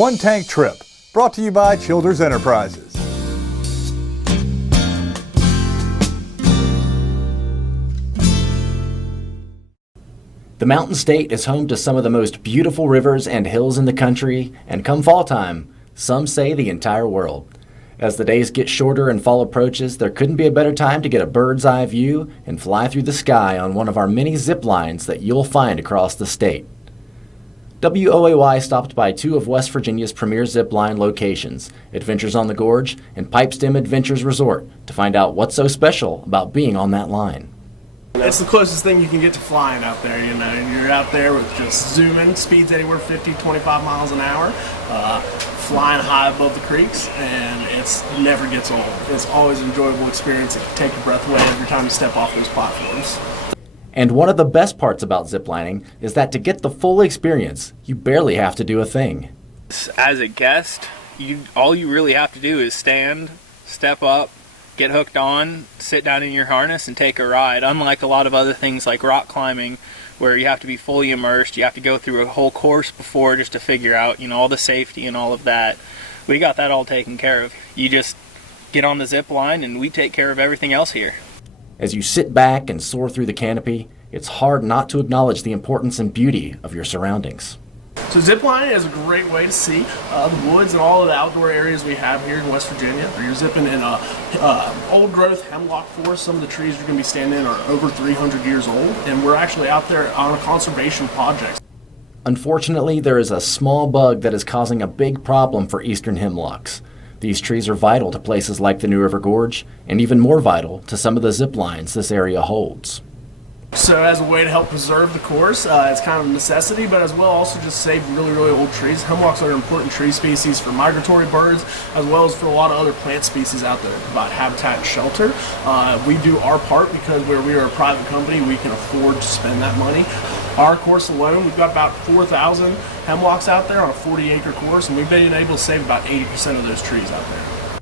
One Tank Trip, brought to you by Childers Enterprises. The Mountain State is home to some of the most beautiful rivers and hills in the country, and come fall time, some say the entire world. As the days get shorter and fall approaches, there couldn't be a better time to get a bird's eye view and fly through the sky on one of our many zip lines that you'll find across the state. WOAY stopped by two of West Virginia's premier zipline locations, Adventures on the Gorge and Pipestem Adventures Resort, to find out what's so special about being on that line. It's the closest thing you can get to flying out there, you know. You're out there with just zooming, speeds anywhere 50, 25 miles an hour, flying high above the creeks, and it never gets old. It's always an enjoyable experience. It can take your breath away every time you step off those platforms. And one of the best parts about ziplining is that to get the full experience, you barely have to do a thing. As a guest, all you really have to do is stand, step up, get hooked on, sit down in your harness, and take a ride. Unlike a lot of other things like rock climbing, where you have to be fully immersed, you have to go through a whole course before just to figure out, all the safety and all of that. We got that all taken care of. You just get on the zip line, and we take care of everything else here. As you sit back and soar through the canopy, it's hard not to acknowledge the importance and beauty of your surroundings. So ziplining is a great way to see the woods and all of the outdoor areas we have here in West Virginia. You're zipping in old growth hemlock forest. Some of the trees you're going to be standing in are over 300 years old, and we're actually out there on a conservation project. Unfortunately, there is a small bug that is causing a big problem for eastern hemlocks. These trees are vital to places like the New River Gorge, and even more vital to some of the zip lines this area holds. So as a way to help preserve the course, it's kind of a necessity, but as well also just save really, really old trees. Hemlocks are an important tree species for migratory birds, as well as for a lot of other plant species out there that provide habitat and shelter. We do our part because where we are a private company, we can afford to spend that money. Our course alone, we've got about 4,000 hemlocks out there on a 40-acre course, and we've been able to save about 80% of those trees out there.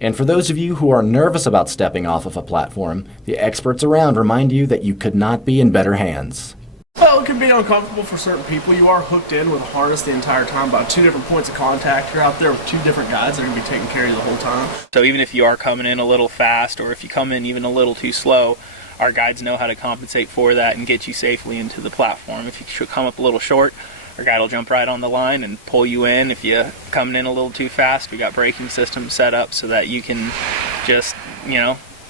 And for those of you who are nervous about stepping off of a platform, the experts around remind you that you could not be in better hands. Well, it can be uncomfortable for certain people. You are hooked in with a harness the entire time, about 2 different points of contact. You're out there with 2 different guides that are going to be taking care of you the whole time. So even if you are coming in a little fast, or if you come in even a little too slow, our guides know how to compensate for that and get you safely into the platform. If you should come up a little short, our guide will jump right on the line and pull you in. If you're coming in a little too fast, we got braking systems set up so that you can just,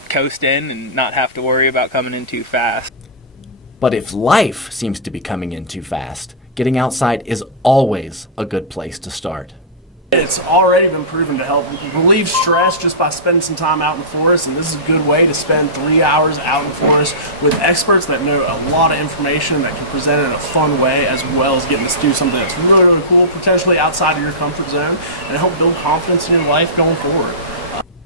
coast in and not have to worry about coming in too fast. But if life seems to be coming in too fast, getting outside is always a good place to start. It's already been proven to help relieve stress just by spending some time out in the forest, and this is a good way to spend 3 hours out in the forest with experts that know a lot of information that can present it in a fun way, as well as getting to do something that's really, really cool, potentially outside of your comfort zone, and help build confidence in your life going forward.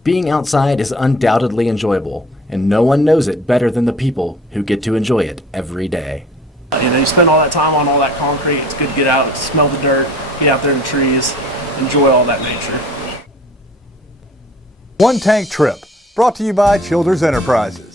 Being outside is undoubtedly enjoyable, and no one knows it better than the people who get to enjoy it every day. You spend all that time on all that concrete, it's good to get out, smell the dirt, get out there in the trees, enjoy all that nature. One Tank Trip, brought to you by Childers Enterprises.